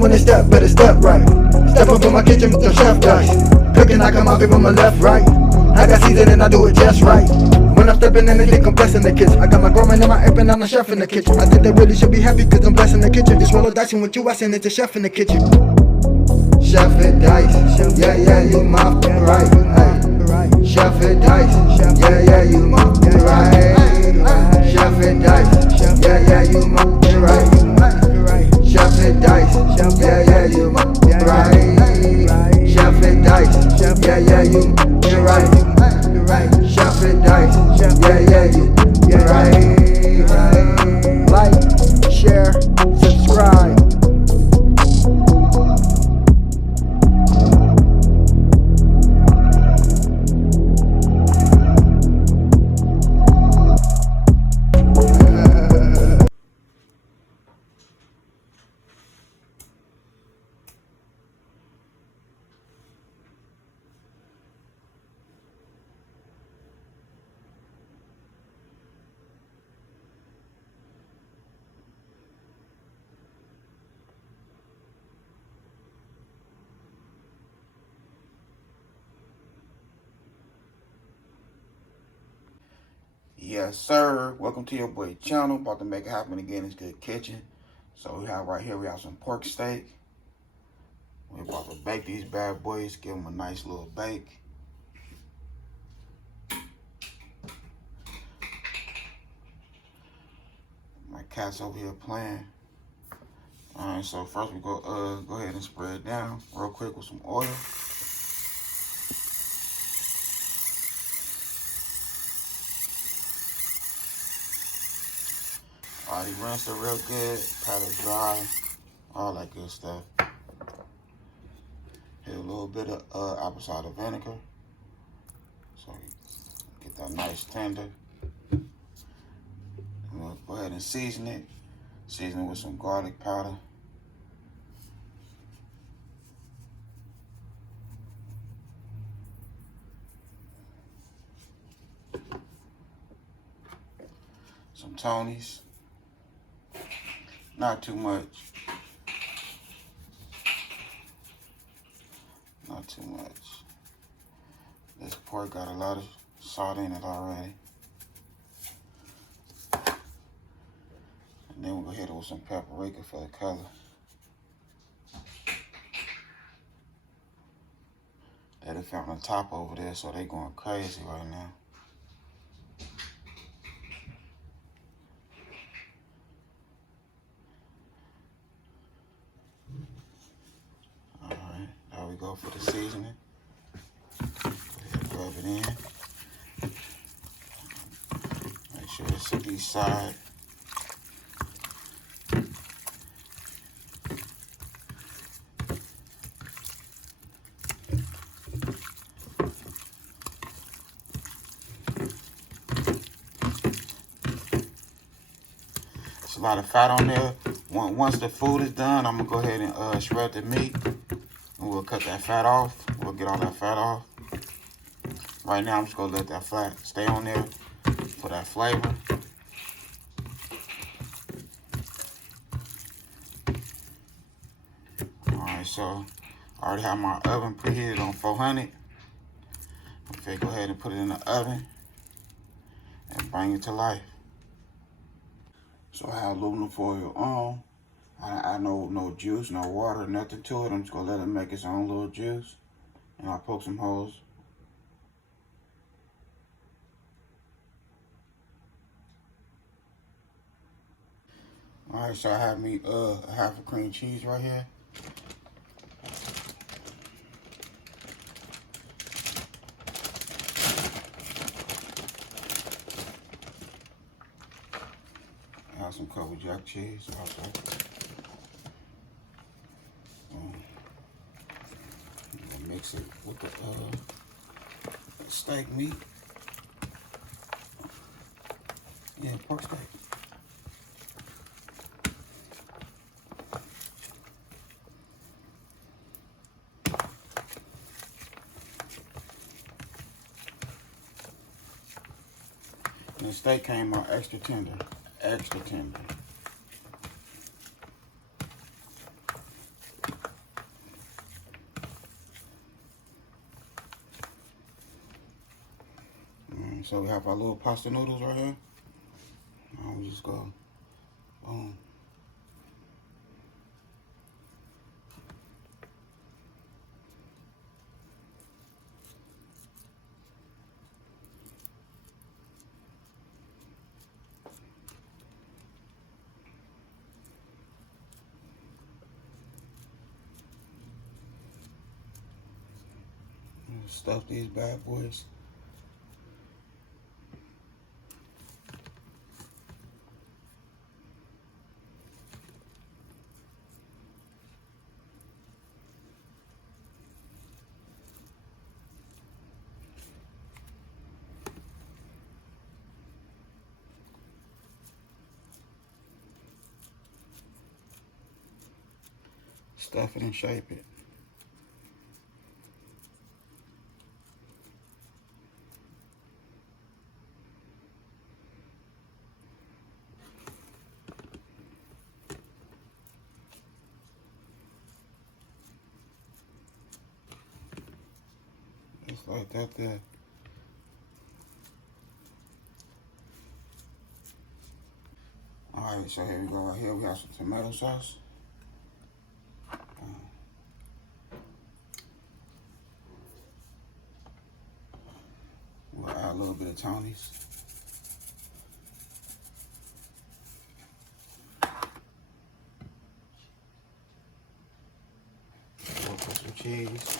when they step, better step right. Step up in my kitchen with the chef dice. Cooking, I come out from my left, right. I got seasoned and I do it just right. When I'm stepping in, they think I'm blessing the kitchen. I got my grandma and my apron, I'm the chef in the kitchen. I think they really should be happy cause I'm blessing the kitchen. Just roll a dice and with you, I send it to chef in the kitchen. Chef and dice, yeah, yeah, you my right. Hey. Chef and dice, yeah, yeah, you my right. Chef and dice, yeah, yeah, you my right. Chef and dice, yeah, yeah, you my right. Chef and dice, yeah, yeah, you right. Chef and dice, yeah, yeah, you right. Like, share, subscribe. Yes, sir. Welcome to your boy channel. About to make it happen again. It's Good Kitchen. So we have right here, we have some pork steak. We're about to bake these bad boys. Give them a nice little bake. My cat's over here playing. All right, so first we go ahead and spread it down real quick with some oil. Already rinsed it real good, pat it dry, all that good stuff. Hit a little bit of apple cider vinegar, so you get that nice tender. And we'll go ahead and season it. Season it with some garlic powder. Some Tonys. Not too much. Not too much. This pork got a lot of salt in it already. And then we'll go hit it with some paprika for the color. They found the top over there, so they going crazy right now. There we go for the seasoning. Go ahead, rub it in. Make sure it's to each side. There's a lot of fat on there. Once the food is done, I'm gonna go ahead and shred the meat. And we'll cut that fat off. We'll get all that fat off. Right now, I'm just gonna let that fat stay on there for that flavor. All right, so I already have my oven preheated on 400. Okay, go ahead and put it in the oven and bring it to life. So I have aluminum foil on. I no juice, no water, nothing to it. I'm just gonna let it make its own little juice. And I'll poke some holes. All right, so I have me a half a cream cheese right here. I have some Colby Jack cheese also. Mix it with the steak meat. Yeah, pork steak. And the steak came out extra tender, extra tender. So we have our little pasta noodles right here. Now we just go, boom. Stuff these bad boys. Stuff it and shape it. Just like that there. Alright, so here we go. Right here we have some tomato sauce. We'll add a little bit of Tony's. We'll put some cheese.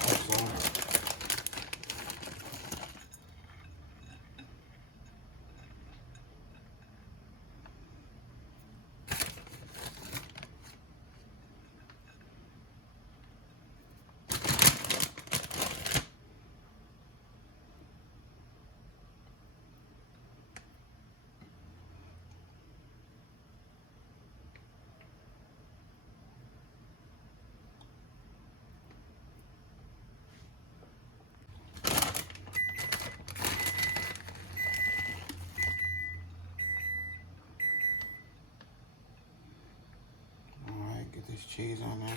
Get this cheese on there.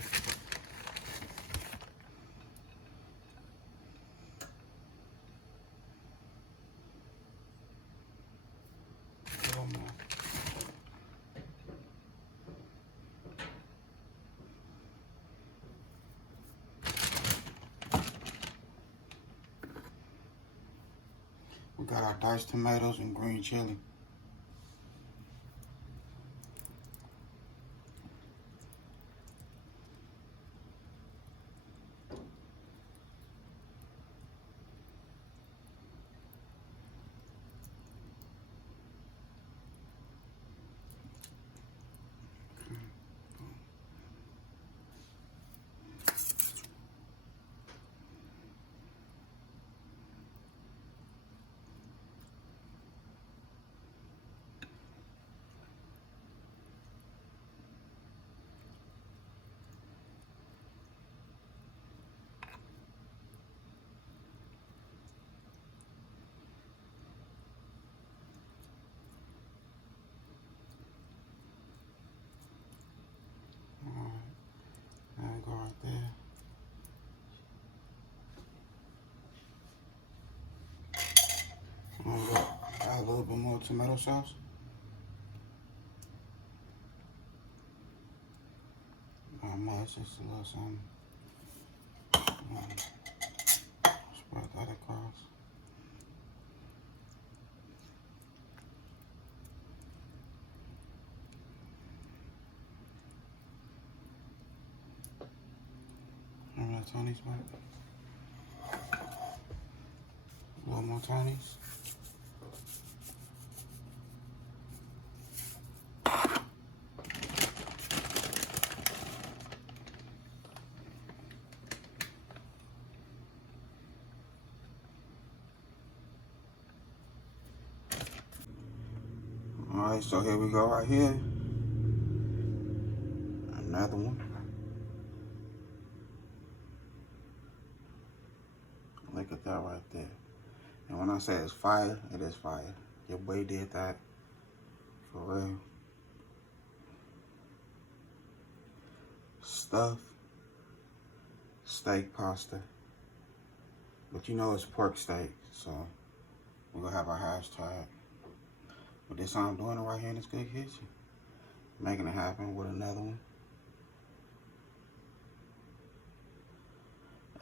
A little more. We got our diced tomatoes and green chili. Go right there. I'm gonna add a little bit more tomato sauce. Not much, just a little something. Spread that across. Remember that Tony's, man? A little more Tony's. Alright, so here we go right here. Another one. Look at that right there. And when I say it's fire, it is fire. Your boy did that. For real. Stuffed steak pasta. But you know it's pork steak, so We're gonna have our hashtag. But this how I'm doing it right here in this good kitchen. Making it happen with another one.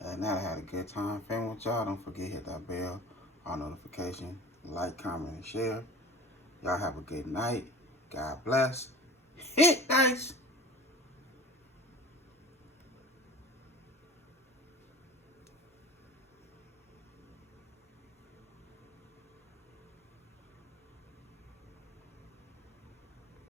Now that I had a good time filming with y'all, don't forget hit that bell, all notification, like, comment, and share. Y'all have a good night. God bless. Hit dice.